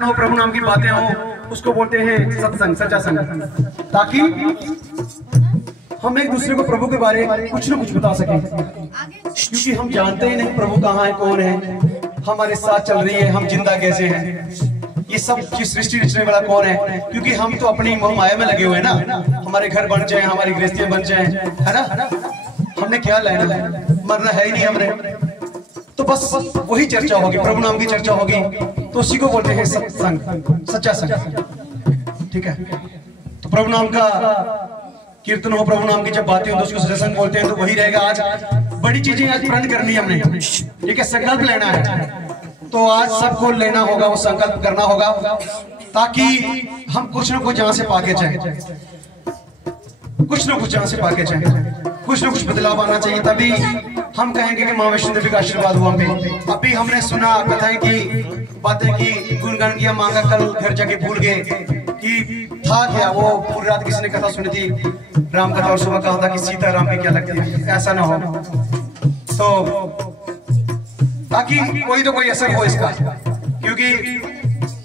प्रभु नाम की बातें हो, उसको बोलते हैं सत्संग, सच्चा संग, ताकि हम एक दूसरे को प्रभु के बारे में कुछ न कुछ बता सकें, क्योंकि हम जानते ही नहीं प्रभु कहाँ है, कौन है, हमारे साथ चल रही है, हम जिंदा कैसे हैं, ये सब की सृष्टि रचने वाला कौन है। क्योंकि हम तो अपनी मोह माया में लगे हुए हैं ना, हमारे घर बन जाए, हमारी गृहस्थियां बन जाए, है ना, हमने क्या लेना है, मरना है ही नहीं हमने, तो बस वही चर्चा होगी, प्रभु नाम की चर्चा होगी, तो उसी को बोलते हैं सत्संग, सच्चा संग। ठीक है, तो प्रभु नाम का कीर्तन हो, प्रभु नाम की जब बातें हो तो उसको सच्चा संग बोलते हैं। तो वही रहेगा। आज बड़ी चीजें आज प्रण करनी है हमने, ठीक है, संकल्प लेना है, तो आज सबको लेना होगा, वो संकल्प करना होगा, ताकि हम कुछ न कुछ यहाँ से पाके जाए, कुछ न कुछ यहाँ से पाके जाए, कुछ न कुछ बदलाव आना चाहिए, तभी हम कहेंगे कि माँ वैष्णो देवी का आशीर्वाद हुआ हमें। अभी हमने सुना कथाएं की, बातें की, गुणगान किया, मांगा, कल घर जाके भूल गए कि था क्या वो। पूरी रात किसी ने कथा सुनी थी, राम कथा, और सुबह कहा था कि सीता राम की क्या लगती है, ऐसा ना हो, तो ताकि कोई तो कोई असर हो इसका। क्योंकि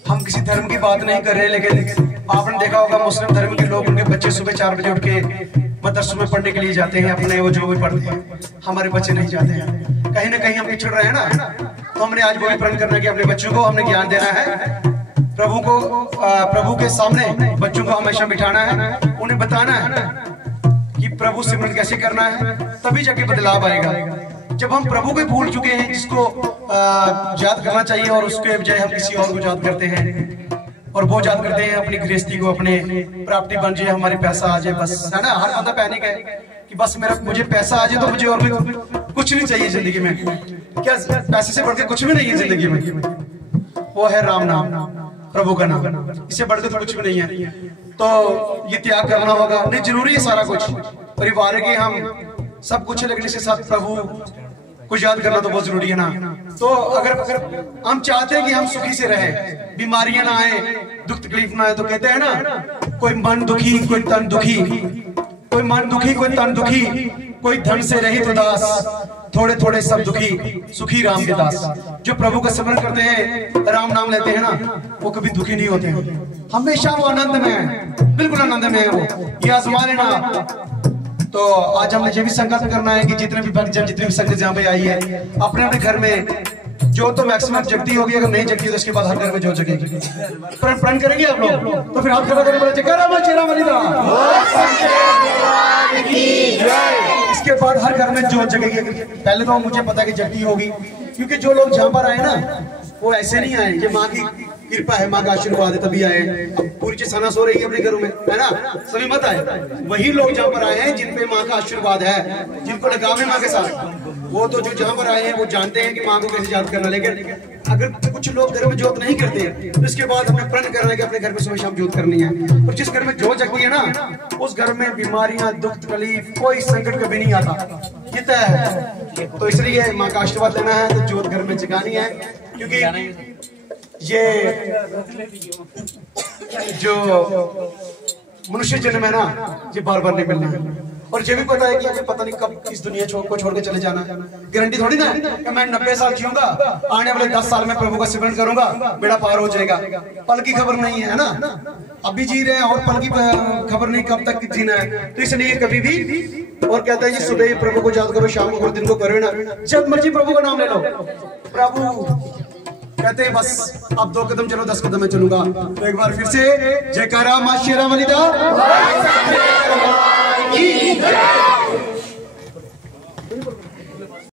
हम किसी धर्म की बात नहीं कर रहे, लेकिन आपने देखा होगा मुस्लिम धर्म के लोग, उनके बच्चे सुबह 4 बजे उठ के मदरसों में पढ़ने के लिए जाते हैं, अपने वो जो भी पढ़ते हैं, हमारे बच्चे नहीं जाते हैं। कहीं ना कहीं हम पिछड़ रहे हैं ना, तो हमने आज वो प्रण करना कि अपने बच्चों को हमने ज्ञान देना है, प्रभु को, प्रभु के सामने बच्चों को हमेशा बिठाना है, उन्हें बताना है कि प्रभु सिमरन कैसे करना है, तभी जाके बदलाव आएगा। जब हम प्रभु को भूल चुके हैं, जिसको याद करना चाहिए, और उसके बजाय हम किसी और को याद करते हैं, और वो याद करते हैं अपनी गृहस्थी को, अपने प्राप्ति बन जाए, हमारे पैसा आ जाए, बस, है ना। हर बंदा पैनिक है कि बस मुझे पैसा आ जाए तो मुझे और कुछ नहीं चाहिए जिंदगी में। क्या पैसे से बढ़कर कुछ भी नहीं है जिंदगी में, वो है राम नाम, प्रभु का नाम, इससे बढ़कर तो कुछ भी नहीं है। तो ये त्याग करना होगा, नहीं जरूरी है सारा कुछ, परिवार के हम सब कुछ है, लेकिन इसके साथ प्रभु कुछ याद करना तो बहुत जरूरी है ना। तो अगर हम चाहते हैं कि हम सुखी से रहें, बीमारियां ना आए, दुख तकलीफ ना आए, तो कहते हैं ना, कोई मन दुखी कोई तन दुखी, कोई मन दुखी कोई तन दुखी, कोई धन से रहित उदास, थोड़े थोड़े सब दुखी, सुखी राम के दास। जो प्रभु का स्मरण करते हैं, राम नाम लेते हैं ना, वो कभी दुखी नहीं होते हैं, हमेशा वो आनंद में है, बिल्कुल आनंद में है वो। ये आजमा लेना। तो आज हमने ये भी संकल्प करना है कि जितने भी भक्तजन, जितनी भी संगत यहाँ पे आई है, अपने अपने घर में जो तो मैक्सिमम जगती होगी, अगर नहीं जगती तो इसके बाद हर घर में जो जगेगी। प्रण करेंगे आप लोग, तो फिर हाथ खड़ा करके बोले जयकारा मां शेरा वाली दा। इसके बाद हर घर में जो जगेगी। पहले तो मुझे पता है कि जगती होगी, क्योंकि जो लोग जहाँ पर आए ना, वो ऐसे नहीं आए, ये माँ की कृपा है, माँ का आशीर्वाद है, तभी आए। अब पूरी चीज सना सो रही है अपने घरों में, है ना, सभी मत आए। वही लोग जहाँ पर आए हैं जिन पे माँ का आशीर्वाद है, जिनको लगाव है माँ के साथ, वो तो जो जहाँ पर आए हैं वो जानते हैं कि माँ को कैसे याद करना। लेकिन अगर कुछ लोग घर में जोत नहीं करते हैं, तो इसके बाद हमें प्रण करना है कि अपने घर में सुबह शाम जोत करनी है। और जिस घर में जोत जगती है ना, उस घर में बीमारियां, दुख तकलीफ, कोई संकट कभी नहीं आता, ये तय है। तो इसलिए माँ का आशीर्वाद लेना है, तो जोत घर में जगानी है। क्योंकि ये जो मनुष्य जन्म है ना, ये बार बार नहीं मिलना है। और ये भी पता है कि हमें पता नहीं कब इस दुनिया को छोड़ के चले जाना है। गारंटी थोड़ी ना कि मैं 90 साल जीऊंगा, आने वाले 10 साल में प्रभु का सिमरन करूंगा, बेड़ा पार हो जाएगा। पल की खबर नहीं है ना, अभी जी रहे हैं और पल की खबर नहीं कब तक जीना है। तो इसलिए कभी भी, और कहता है सुबह प्रभु को याद करो, शाम को, दिन को करो ना, जब मर्जी प्रभु का नाम ले लो। प्रभु कहते हैं बस अब 2 कदम चलो, 10 कदम में चलूंगा। तो एक बार फिर से जयकारा मां शेरा वाली दा।